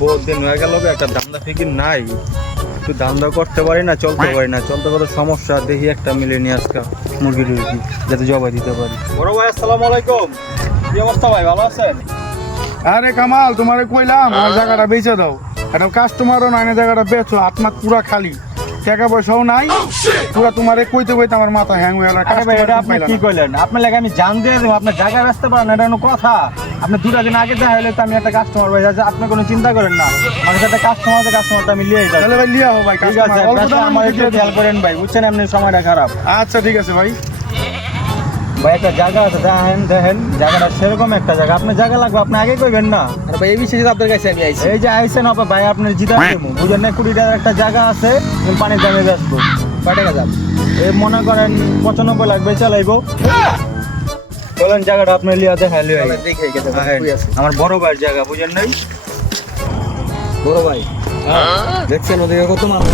বহুত দিন হয়ে গেল একটা ধান্দা ফিকির নাই, একটু ধান্দা করতে পারি না, চলতে পারি না, চলতে কত সমস্যা। দেখি একটা মিলে নিয়ে আজকে মুরগি টুরগি যাতে জবাই দিতে পারি। বড় ভাই আসসালামু আলাইকুম, কি অবস্থা ভাই, ভালো আছেন? আরে কামাল, তোমারে কইলাম আমার জায়গাটা বেচে দাও। একটা কাস্টমারও নাই, না জায়গাটা বেচো, আপনার পুরা খালি, টাকা পয়সাও নাই। পুরা তোমারে কইতে কইতে আমার মাথা হ্যাং হয়ে গেল। আরে ভাই এটা আপনি কি কইলেন? আপনার লাগে আমি জান দিয়ে দেবো, আপনার জায়গা ব্যস্ত পারেন, এটা কোনো কথা? আপনি 2টা দিন আগে দেখা হলে তো আমি একটা কাস্টমার ভাই, আপনি কোনো চিন্তা করেন না, আমার সাথে কাস্টমারটা আমি লিয়ে যাই। তাহলে ভাই লিয়া হো ভাই, ঠিক আছে, আমার একটু খেয়াল করেন ভাই, বুঝছেন এমনি সময়টা খারাপ। আচ্ছা ঠিক আছে ভাই। ভাই একটা জায়গা আছে, দেখেন জায়গাটা সেরকম একটা জায়গা, আপনার জায়গা লাগবে আপনি আগে কইবেন না। আর ভাই এই বিষয়ে আপনার কাছে আমি আইছি। এই যে আইসেন হবে ভাই, আপনার জিতা দেবো, বুঝেন না? 20 টাকার একটা জায়গা আছে, পানির দামে ব্যস্ত। কয় টাকা দাম? এই মনে করেন 95 লাখ বেচা লাগবো। বলেন জায়গাটা আপনি লিয়া দেখা লিয়া। দেখে গেছে আমার বড় ভাইয়ের জায়গা, বুঝেন নাই? বড় ভাই, দেখছেন ওদিকে কত মানুষ।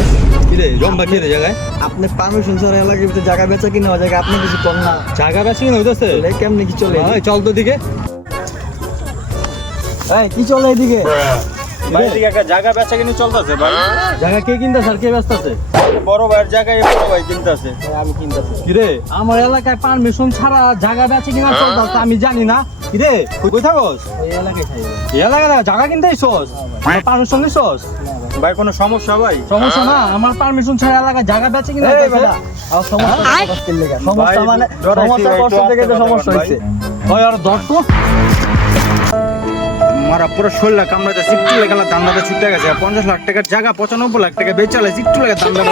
কি রে জম্বা কি রে জায়গায়? আপনি পারমিশন ছাড়া এলাকার ভিতরে জায়গা বেচা কিনা হয়, জায়গা আপনি কিছু কর না। জায়গা বেশি কিনা হইতেছে? কেমনি কি চলে? চল তো দিকে এই কি চলে এদিকে? ভাই এদিকে একটা জায়গা বেচা কিনে চলতেছে ভাই। জায়গা কে কিনতেছে আর কে ব্যস্ত আছে? বড় ভাইয়ের জায়গায় বড় ভাই কিনতেছে। আমি কিনতেছি। কি রে আমার এলাকায় পারমিশন ছাড়া জায়গা বেচা কিনা চলতেছে, আমি জানি না। কি রে কই থাকস? ওই এলাকায় খাই। এই এলাকায় জায়গা কিনতে আইছস? পারমিশন নিছস? ভাই কোনো সমস্যা ভাই? সমস্যা না, আমার পারমিশন ছাড়া এলাকায় জায়গা বেচা কিনা এই চলতেছে। বেটা, আর সমস্যা মানে সমস্যা কষ্ট থেকে তো সমস্যা হইছে। ভাই আর ধর তো মারা পুরো 16 লাখ কামড়াতে সিট্টু লাগা দামটা ছুটে গেছে। 50 লাখ টাকার জায়গা 95 লাখ টাকা বেচালে সিট্টু লাগা দামটা।